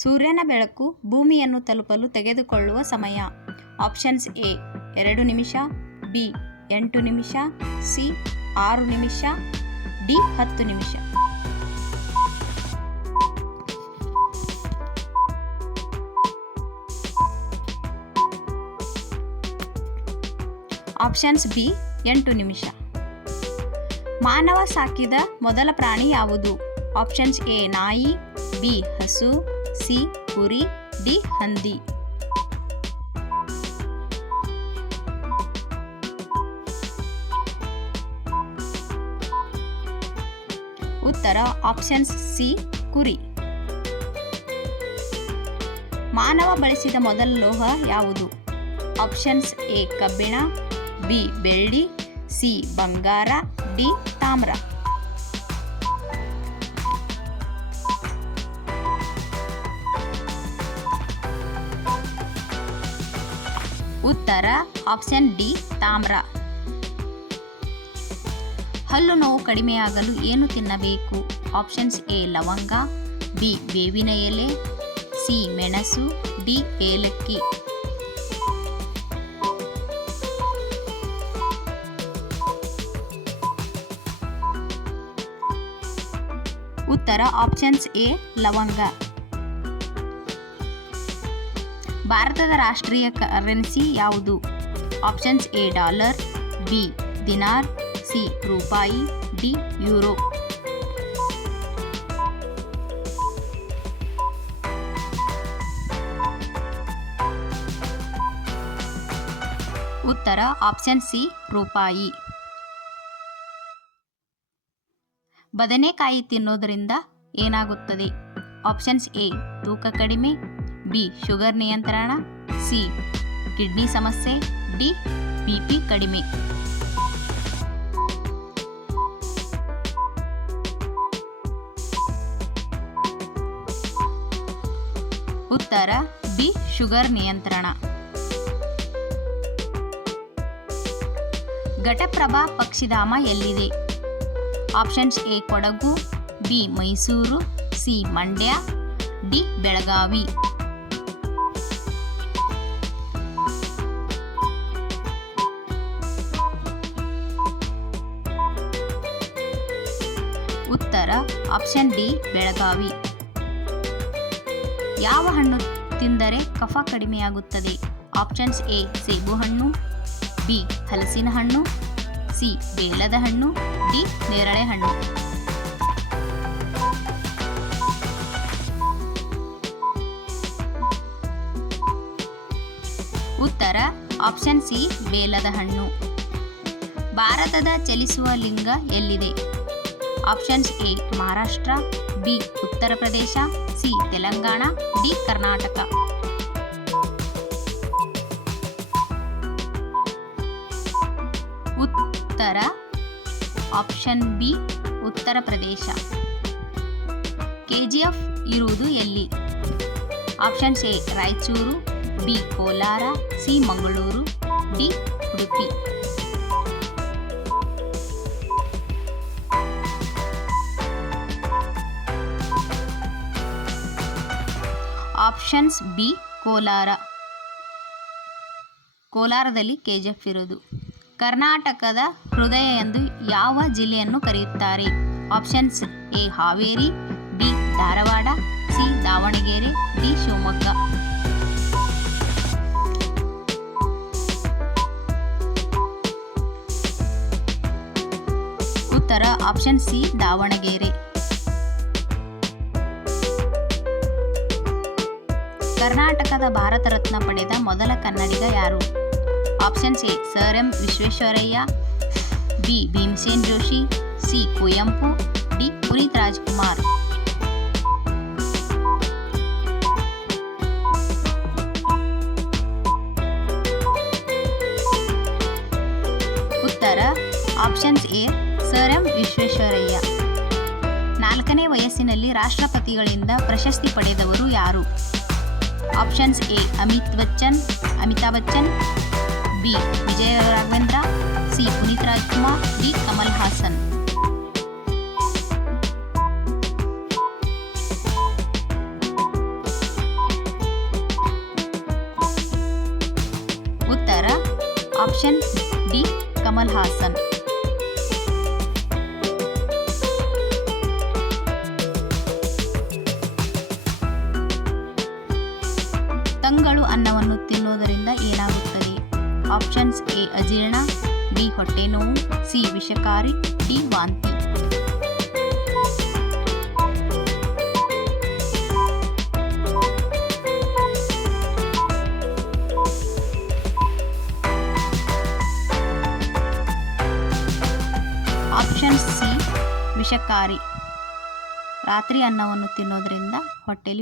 ಸೂರ್ಯನ ಬೆಳಕು ಭೂಮಿಯನ್ನು ತಲುಪಲು ತೆಗೆದುಕೊಳ್ಳುವ ಸಮಯ. ಆಪ್ಷನ್ಸ್ ಎ 2 ನಿಮಿಷ, ಬಿ 8 ನಿಮಿಷ, ಸಿ 6 ನಿಮಿಷ, ಡಿ 10 ನಿಮಿಷ. ಆಪ್ಷನ್ಸ್ ಬಿ 8 ನಿಮಿಷ. ಮಾನವ ಸಾಕಿದ ಮೊದಲ ಪ್ರಾಣಿ ಯಾವುದು? ಆಪ್ಷನ್ಸ್ ಎ ನಾಯಿ, ಬಿ ಹಸು, ಸಿ ಕುರಿ, ಡಿ ಹಂದಿ. ಉತ್ತರ ಆಪ್ಷನ್ಸ್ ಸಿ ಕುರಿ. ಮಾನವ ಬಳಸಿದ ಮೊದಲ ಲೋಹ ಯಾವುದು? ಆಪ್ಷನ್ಸ್ ಎ ಕಬ್ಬಿಣ, ಬಿ ಬೆಳ್ಳಿ, ಸಿ ಬಂಗಾರ, ಡಿ ತಾಮ್ರ. ಉತ್ತರ ಆಪ್ಷನ್ ಡಿ ತಾಮ್ರ. ಹಲ್ಲು ನೋವು ಕಡಿಮೆಯಾಗಲು ಏನು ತಿನ್ನಬೇಕು? ಆಪ್ಷನ್ಸ್ ಎ ಲವಂಗ, ಬಿ ಬೇವಿನ ಎಲೆ, ಸಿ ಮೆಣಸು, ಡಿ ಏಲಕ್ಕಿ. ಉತ್ತರ ಆಪ್ಷನ್ಸ್ ಎ ಲವಂಗ. ಭಾರತದ ರಾಷ್ಟ್ರೀಯ ಕರೆನ್ಸಿ ಯಾವುದು? Options A dollar, B ದಿನಾರ್, C ರೂಪಾಯಿ, ಡಿ ಯೂರೋ. ಉತ್ತರ ಆಪ್ಷನ್ ಸಿ ರೂಪಾಯಿ. ಬದನೆಕಾಯಿ ತಿನ್ನೋದರಿಂದ ಏನಾಗುತ್ತದೆ? ಆಪ್ಷನ್ಸ್ ಎ ತೂಕ ಕಡಿಮೆ, ಬಿ ಶುಗರ್ ನಿಯಂತ್ರಣ, ಸಿ ಕಿಡ್ನಿ ಸಮಸ್ಯೆ, ಡಿ ಬಿಪಿ ಕಡಿಮೆ. ಉತ್ತರ ಬಿ ಶುಗರ್ ನಿಯಂತ್ರಣ. ಘಟಪ್ರಭಾ ಪಕ್ಷಿಧಾಮ ಎಲ್ಲಿದೆ? Options A Kodagu, B Mysuru, C Mandya, D Belagavi. ಉತ್ತರ ಆಪ್ಷನ್ ಡಿ ಬೆಳಗಾವಿ. ಯಾವ ಹಣ್ಣು ತಿಂದರೆ ಕಫ ಕಡಿಮೆಯಾಗುತ್ತದೆ? ಆಪ್ಷನ್ಸ್ ಎ ಸೇಬು ಹಣ್ಣು, ಬಿ ಹಲಸಿನ ಹಣ್ಣು, ಸಿ ಬೇಲದ ಹಣ್ಣು, ಡಿ ನೇರಳೆ ಹಣ್ಣು. ಉತ್ತರ ಆಪ್ಷನ್ ಸಿ ಬೇಲದ ಹಣ್ಣು. ಭಾರತದ ಚಲಿಸುವ ಲಿಂಗ ಎಲ್ಲಿದೆ? Options A Maharashtra, B Uttar Pradesh, C Telangana, D Karnataka. ಉತ್ತರ option B Uttar Pradesh. KGF ಇರುವುದು ಎಲ್ಲಿ? Options A Raichur, B Kolar, C Mangaluru, D Udupi. Options B Kolar. ಕೋಲಾರದಲ್ಲಿ ಕೆಜಿಎಫ್ ಇರುವುದು. ಕರ್ನಾಟಕದ ಹೃದಯ ಎಂದು ಯಾವ ಜಿಲ್ಲೆಯನ್ನು ಕರೆಯುತ್ತಾರೆ? Options A Haveri, B Dharwad, C Davanagere, D Shivamogga. ಉತ್ತರ ಆಪ್ಷನ್ ಸಿ ದಾವಣಗೆರೆ. ಕರ್ನಾಟಕದ ಭಾರತ ರತ್ನ ಪಡೆದ ಮೊದಲ ಕನ್ನಡಿಗ ಯಾರು? Options A sir M Visvesvaraya, B Bhimsen Joshi, C Kuvempu, D Puneeth Rajkumar. ಉತ್ತರ options A sir M Visvesvaraya. 4ನೇ ವಯಸ್ಸಿನಲ್ಲಿ ರಾಷ್ಟ್ರಪತಿಗಳಿಂದ ಪ್ರಶಸ್ತಿ ಪಡೆದವರು ಯಾರು? Options A Amitabh Bachchan, B Vijaya Raghavendra, C Puneeth Rajkumar, D Kamal Haasan. Option D Kamal Haasan. ತಂಗಳು ಅನ್ನವನ್ನು ತಿನ್ನುವುದರಿಂದ ಏನಾಗುತ್ತದೆ? ಆಪ್ಷನ್ಸ್ ಎ ಅಜೀರ್ಣ, ಬಿ ಹೊಟ್ಟೆ ನೋವು, ಸಿ ವಿಷಕಾರಿ, ಡಿ ವಾಂತಿ. ಆಪ್ಷನ್ ಸಿ ವಿಷಕಾರಿ. ರಾತ್ರಿ ಅನ್ನವನ್ನು ತಿನ್ನೋದ್ರಿಂದ ಹೊಟ್ಟೆಲಿ